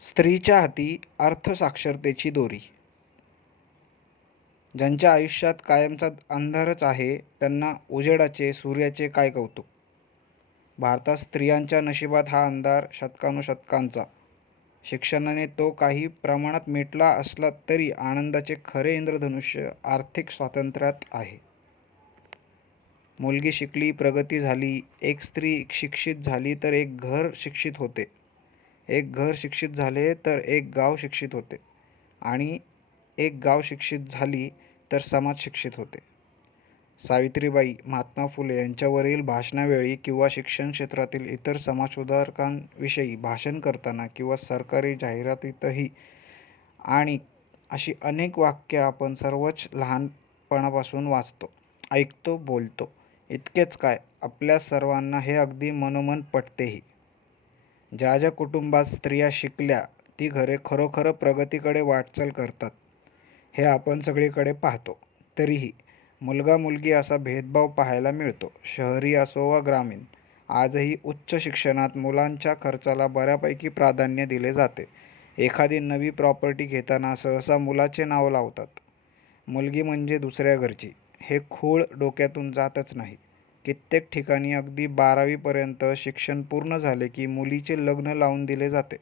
स्त्रीच्या हाती अर्थसाक्षरतेची दोरी. ज्यांच्या आयुष्यात कायमचा अंधारच आहे त्यांना उजेडाचे सूर्याचे काय कौतुक? भारतात स्त्रियांच्या नशिबात हा अंधार शतकानुशतकांचा. शिक्षणाने तो काही प्रमाणात मिटला असला तरी आनंदाचे खरे इंद्रधनुष्य आर्थिक स्वातंत्र्यात आहे. मुलगी शिकली प्रगती झाली एक स्त्री शिक्षित झाली तर एक घर शिक्षित होते. एक घर शिक्षित झाले तर एक गाव शिक्षित होते. आणि एक गाव शिक्षित झाली तर समाज शिक्षित होते. सावित्रीबाई महात्मा फुले यांच्यावरील भाषणावेळी किंवा शिक्षण क्षेत्रातील इतर समाजसुधारकांविषयी भाषण करताना किंवा सरकारी जाहिरातीतही आणि अशी अनेक वाक्य आपण सर्वच लहानपणापासून वाचतो ऐकतो बोलतो. इतकेच काय आपल्या सर्वांना हे अगदी मनोमन पटतेही. ज्या ज्या कुटुंबात स्त्रिया शिकल्या ती घरे खरोखर प्रगतीकडे वाटचाल करतात हे आपण सगळीकडे पाहतो. तरीही मुलगा मुलगी असा भेदभाव पाहायला मिळतो. शहरी असो वा ग्रामीण आजही उच्च शिक्षणात मुलांच्या खर्चाला बऱ्यापैकी प्राधान्य दिले जाते. एखादी नवी प्रॉपर्टी घेताना सहसा मुलाचे नाव लावतात. मुलगी म्हणजे दुसऱ्या घरची. हे खूळ डोक्यातून जातच नाही. कित्येक ठिकाणी अगदी बारावीपर्यंत शिक्षण पूर्ण झाले की मुलीचे लग्न लावून दिले जाते.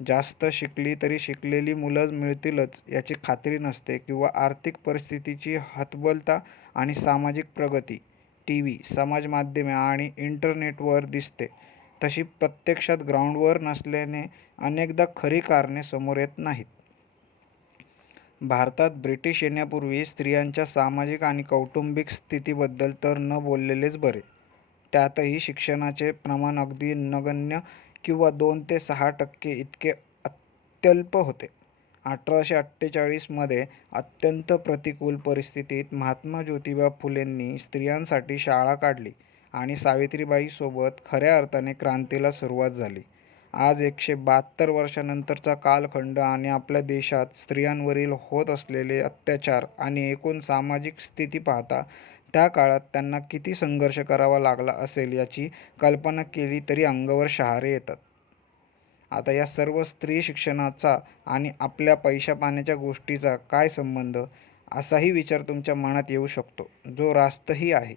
जास्त शिकली तरी शिकलेली मुलं मिळतीलच याची खात्री नसते किंवा आर्थिक परिस्थितीची हतबलता आणि सामाजिक प्रगती टी व्ही समाजमाध्यमे आणि इंटरनेटवर दिसते. तशी प्रत्यक्षात ग्राउंडवर नसल्याने अनेकदा खरी कारणे समोर येत नाहीत. भारतात ब्रिटिश येण्यापूर्वी स्त्रियांच्या सामाजिक आणि कौटुंबिक स्थितीबद्दल तर न बोललेलेच बरे. त्यातही शिक्षणाचे प्रमाण अगदी नगण्य किंवा दोन ते सहा टक्के इतके अत्यल्प होते. अठराशे अठ्ठेचाळीसमध्ये अत्यंत प्रतिकूल परिस्थितीत महात्मा ज्योतिबा फुलेंनी स्त्रियांसाठी शाळा काढली आणि सावित्रीबाईंसोबत खऱ्या अर्थाने क्रांतीला सुरुवात झाली. आज एकशे बहात्तर वर्षानंतरचा कालखंड आणि आपल्या देशात स्त्रियांवरील होत असलेले अत्याचार आणि एकूण सामाजिक स्थिती पाहता त्या काळात त्यांना किती संघर्ष करावा लागला असेल याची कल्पना केली तरी अंगावर शहारे येतात. आता या सर्व स्त्री शिक्षणाचा आणि आपल्या पैशा पाण्याच्या गोष्टीचा काय संबंध? असाही विचार तुमच्या मनात येऊ शकतो. जो रास्तही आहे.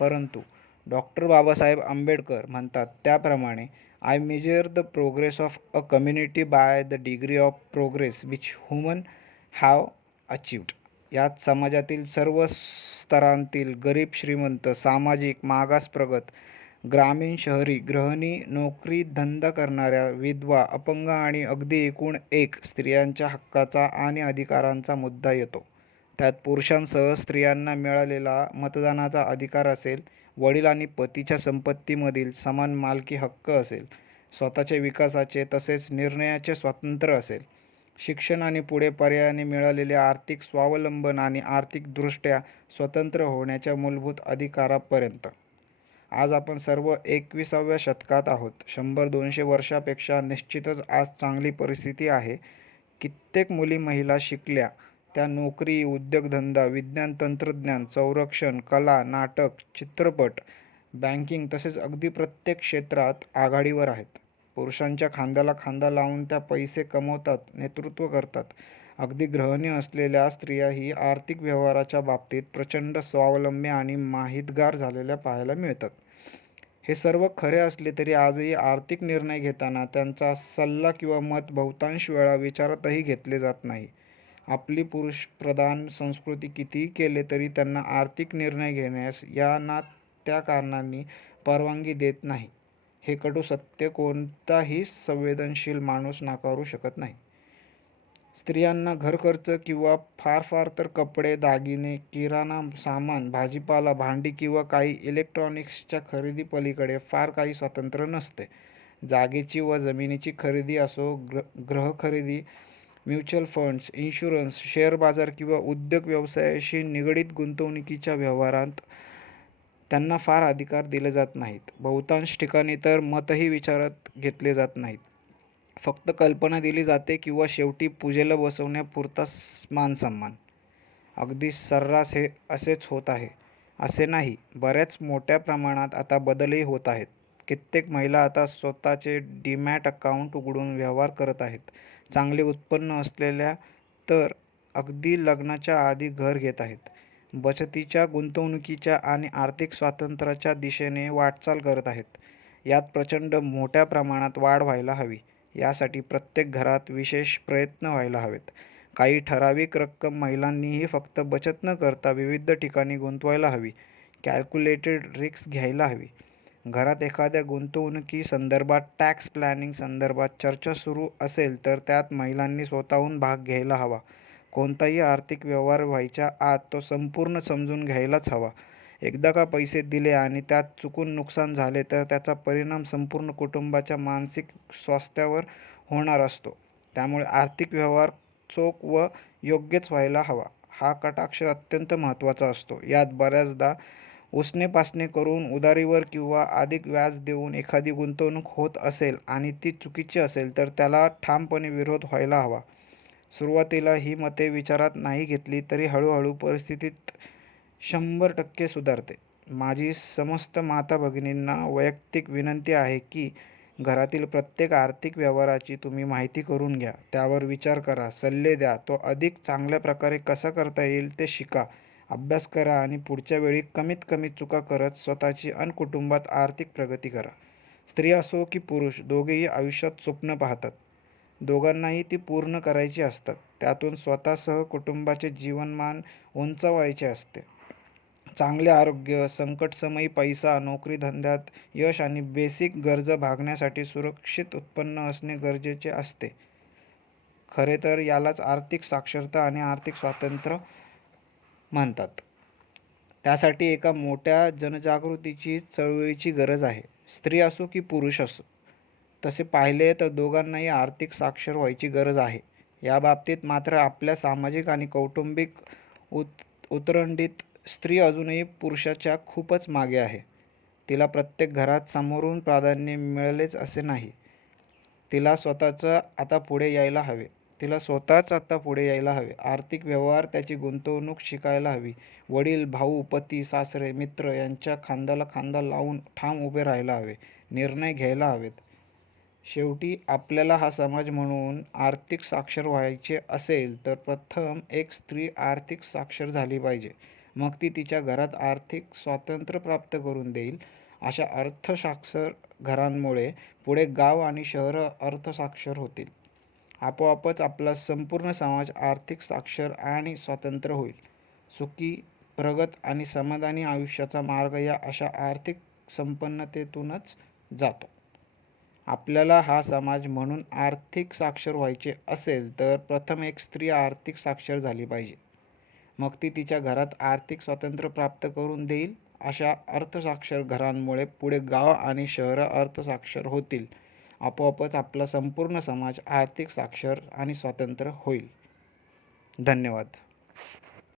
परंतु डॉक्टर बाबासाहेब आंबेडकर म्हणतात त्याप्रमाणे I measure the progress of a community by the degree of progress which human have achieved यात समाजातील सर्व स्तरांतील गरीब श्रीमंत सामाजिक मागास प्रगत ग्रामीण शहरी गृहिणी नोकरी धंदा करणाऱ्या विधवा अपंग आणि अगदी एकूण एक स्त्रियांच्या हक्काचा आणि अधिकारांचा मुद्दा येतो. त्यात पुरुषांसह स्त्रियांना मिळालेला मतदानाचा अधिकार असेल वडील आणि पतीच्या संपत्तीमधील समान मालकी हक्क असेल. स्वतःच्या विकासाचे तसेच निर्णयाचे स्वातंत्र्य असेल. शिक्षण आणि पुढे पर्यायाने मिळालेले आर्थिक स्वावलंबन आणि आर्थिकदृष्ट्या स्वतंत्र होण्याच्या मूलभूत अधिकारापर्यंत. आज आपण सर्व एकविसाव्या शतकात आहोत. शंभर दोनशे वर्षापेक्षा निश्चितच आज चांगली परिस्थिती आहे. कित्येक मुली महिला शिकल्या. त्या नोकरी उद्योगधंदा विज्ञान तंत्रज्ञान संरक्षण कला नाटक चित्रपट बँकिंग तसेच अगदी प्रत्येक क्षेत्रात आघाडीवर आहेत. पुरुषांच्या खांद्याला खांदा लावून त्या पैसे कमवतात नेतृत्व करतात. अगदी ग्रहणी असलेल्या स्त्रियाही आर्थिक व्यवहाराच्या बाबतीत प्रचंड स्वावलंबी आणि माहितगार झालेल्या पाहायला मिळतात. हे सर्व खरे असले तरी आजही आर्थिक निर्णय घेताना त्यांचा सल्ला किंवा मत बहुतांश वेळा विचारातही घेतले जात नाही. आपली पुरुषप्रधान संस्कृती कितीही केले तरी त्यांना आर्थिक निर्णय घेण्यास या ना त्या कारणांनी परवानगी देत नाही. हे कटू सत्य कोणताही संवेदनशील माणूस नाकारू शकत नाही. स्त्रियांना घरखर्च किंवा फार फार तर कपडे दागिने किराणा सामान भाजीपाला भांडी किंवा काही इलेक्ट्रॉनिक्सच्या खरेदी पलीकडे फार काही स्वातंत्र्य नसते. जागेची व जमिनीची खरेदी असो ग्र ग्रह खरेदी म्युच्युअल फंड्स इन्शुरन्स शेअर बाजार किंवा उद्योग व्यवसायाशी निगडीत गुंतवणुकीच्या व्यवहारांत त्यांना फार अधिकार दिले जात नाहीत. बहुतांश ठिकाणी तर मतही विचारात घेतले जात नाहीत. फक्त कल्पना दिली जाते किंवा शेवटी पूजेला बसवण्यापुरता मान सन्मान. अगदी सर्रास हे असेच होत आहे. असे नाही बऱ्याच मोठ्या प्रमाणात आता बदलही होत आहेत. कित्येक महिला आता स्वतःचे डीमॅट अकाउंट उघडून व्यवहार करत आहेत. चांगले उत्पन्न असलेल्या तर अगदी लग्नाच्या आधी घर घेत आहेत. बचतीच्या, गुंतवणुकीच्या आणि आर्थिक स्वातंत्र्याच्या दिशेने वाटचाल करत आहेत. यात प्रचंड मोठ्या प्रमाणात वाढ व्हायला हवी. यासाठी प्रत्येक घरात विशेष प्रयत्न व्हायला हवेत. काही ठराविक रक्कम महिलांनीही फक्त बचत न करता विविध ठिकाणी गुंतवायला हवी. कॅल्क्युलेटेड रिस्क घ्यायला हवी. घरात एखाद्या गुंतवणुकी संदर्भात टॅक्स प्लॅनिंग संदर्भात चर्चा सुरू असेल तर त्यात महिलांनी स्वतःहून भाग घ्यायला हवा. कोणताही आर्थिक व्यवहार व्हायच्या आत तो संपूर्ण समजून घ्यायलाच हवा. एकदा का पैसे दिले आणि त्यात चुकून नुकसान झाले तर त्याचा परिणाम संपूर्ण कुटुंबाच्या मानसिक स्वास्थ्यावर होणार असतो. त्यामुळे आर्थिक व्यवहार चोख व योग्यच व्हायला हवा हा कटाक्ष अत्यंत महत्त्वाचा असतो. यात बऱ्याचदा उसनेपासने करून, उधारीवर किंवा अधिक व्याज देऊन एखादी गुंतवणूक होत असेल आणि ती चुकीची असेल तर त्याला ठामपणे विरोध व्हायला हवा. सुरुवातीला ही मते विचारात नाही घेतली तरी हळूहळू परिस्थितीत शंभर टक्के सुधारते. माझी समस्त माता-भगिनींना वैयक्तिक विनंती आहे की घरातील प्रत्येक आर्थिक व्यवहाराची तुम्ही माहिती करून घ्या. त्यावर विचार करा, सल्ले द्या. तो अधिक चांगल्या प्रकारे कसा करता येईल ते शिका. अभ्यास करा आणि पुढच्या वेळी कमीत कमी चुका करत स्वतःची अन कुटुंबात आर्थिक प्रगती करा. स्त्री असो की पुरुष दोघेही आयुष्यात स्वप्न पाहतात. दोघांनाही ती पूर्ण करायची असतात. त्यातून स्वतःसह कुटुंबाचे जीवनमान उंचावायचे असते. चांगले आरोग्य, संकटसमयी पैसा, नोकरी-धंद्यात यश आणि बेसिक गरजा भागण्यासाठी सुरक्षित उत्पन्न असणे गरजेचे असते. खरे तर यालाच आर्थिक साक्षरता आणि आर्थिक स्वातंत्र्य म्हणतात. त्यासाठी एका मोठ्या जनजागृतीची चळवळीची गरज आहे. स्त्री असो की पुरुष असो. तसे पाहिले तर दोघांनाही आर्थिक साक्षर व्हायची गरज आहे. याबाबतीत मात्र आपल्या सामाजिक आणि कौटुंबिक उत उतरंडीत स्त्री अजूनही पुरुषाच्या खूपच मागे आहे. तिला प्रत्येक घरात समोरून प्राधान्य मिळालेच असे नाही. तिला स्वतःचं आता पुढे यायला हवे. तिला स्वतःच आत्ता पुढे यायला हवे. आर्थिक व्यवहार, त्याची गुंतवणूक शिकायला हवी. वडील, भाऊ, पती, सासरे, मित्र यांच्या खांद्याला खांदा लावून ठाम उभे राहायला हवे. निर्णय घ्यायला हवेत. शेवटी आपल्याला हा समाज म्हणून आर्थिक साक्षर व्हायचे असेल तर प्रथम एक स्त्री आर्थिक साक्षर झाली पाहिजे. मग ती तिच्या घरात आर्थिक स्वातंत्र्य प्राप्त करून देईल. अशा अर्थसाक्षर घरांमुळे पुढे गाव आणि शहरं अर्थसाक्षर होतील. आपोआपच आपला संपूर्ण समाज आर्थिक साक्षर आणि स्वतंत्र होईल. सुखी, प्रगत आणि समाधानी आयुष्याचा मार्ग या अशा आर्थिक संपन्नतेतूनच जातो. आपल्याला हा समाज म्हणून आर्थिक साक्षर व्हायचे असेल तर प्रथम एक स्त्री आर्थिक साक्षर झाली पाहिजे. मग ती तिच्या घरात आर्थिक स्वातंत्र्य प्राप्त करून देईल. अशा अर्थसाक्षर घरांमुळे पुढे गाव आणि शहरं अर्थसाक्षर होतील. आपोआपच आपला संपूर्ण समाज आर्थिक साक्षर आणि स्वतंत्र होईल. धन्यवाद.